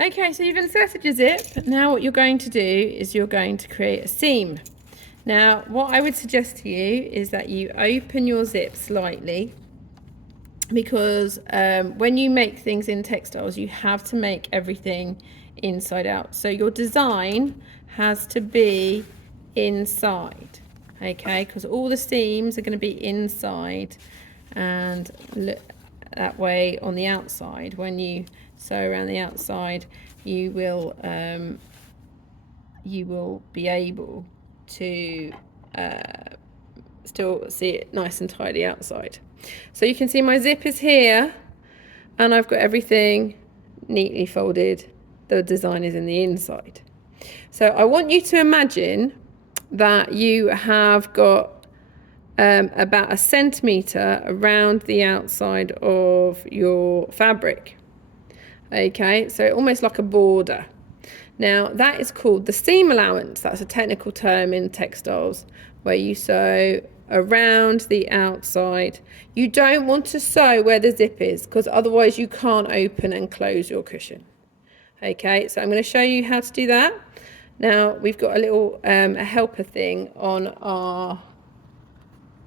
Okay, so you've inserted your zip. Now what you're going to do is you're going to create a seam. Now, what I would suggest to you is that you open your zip slightly, because when you make things in textiles, you have to make everything inside out. So your design has to be inside, okay? Because all the seams are going to be inside, and look that way on the outside. When you sew around the outside, you will be able to still see it nice and tidy outside. So you can see my zip is here, and I've got everything neatly folded. The design is in the inside. So I want you to imagine that you have got about 1 centimetre around the outside of your fabric. Okay, so almost like a border. Now that is called the seam allowance. That's a technical term in textiles, where you sew around the outside. You don't want to sew where the zip is, because otherwise you can't open and close your cushion. Okay, so I'm going to show you how to do that. Now we've got a little a helper thing on our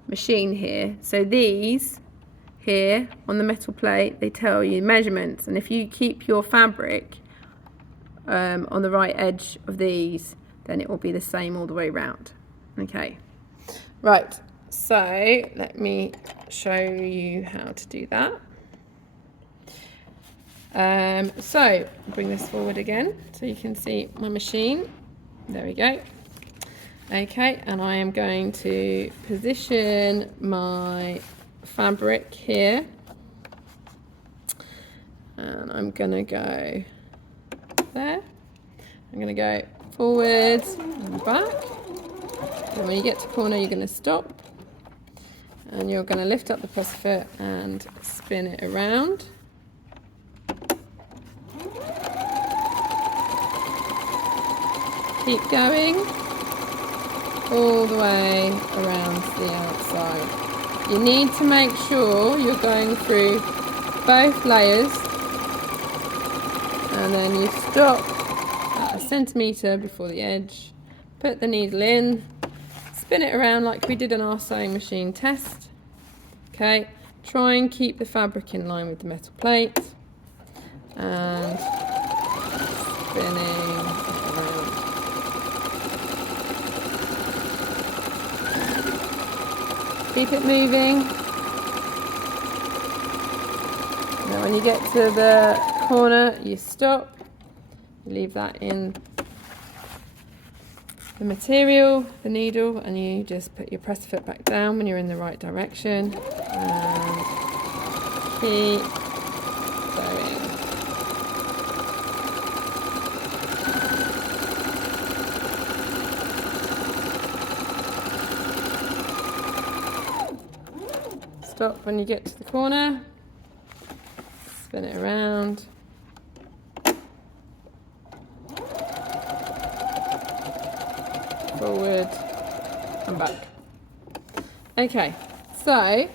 machine here. So these here on the metal plate, they tell you measurements, and if you keep your fabric on the right edge of these, then it will be the same all the way around. Okay, right, so let me show you how to do that. So bring this forward again so you can see my machine. There we go. Okay, and I am going to position my fabric here, and I'm gonna go there. I'm gonna go forwards and back, and when you get to the corner, you're gonna stop, and you're gonna lift up the press fit and spin it around. Keep going all the way around the outside. You need to make sure you're going through both layers, and then you stop at 1 centimetre before the edge, put the needle in, spin it around like we did in our sewing machine test. Okay, try and keep the fabric in line with the metal plate, and spinning around. Keep it moving. Now when you get to the corner, you stop, you leave that in the material, the needle, and you just put your press fit back down when you're in the right direction, and keep going. Stop when you get to the corner, spin it around, forward and back. Okay, so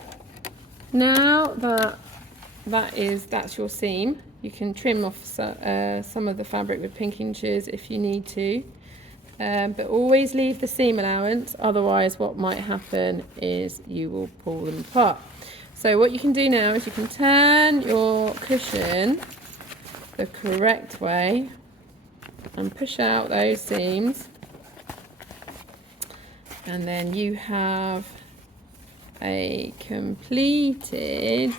now that's your seam. You can trim off some of the fabric with pinking shears if you need to, but always leave the seam allowance, otherwise what might happen is you will pull them apart. So what you can do now is you can turn your cushion the correct way and push out those seams, and then you have a completed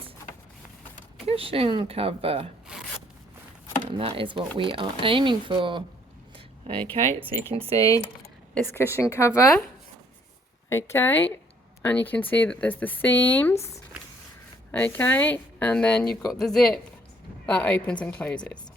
cushion cover, and that is what we are aiming for. Okay, so you can see this cushion cover, okay, and you can see that there's the seams, okay, and then you've got the zip that opens and closes.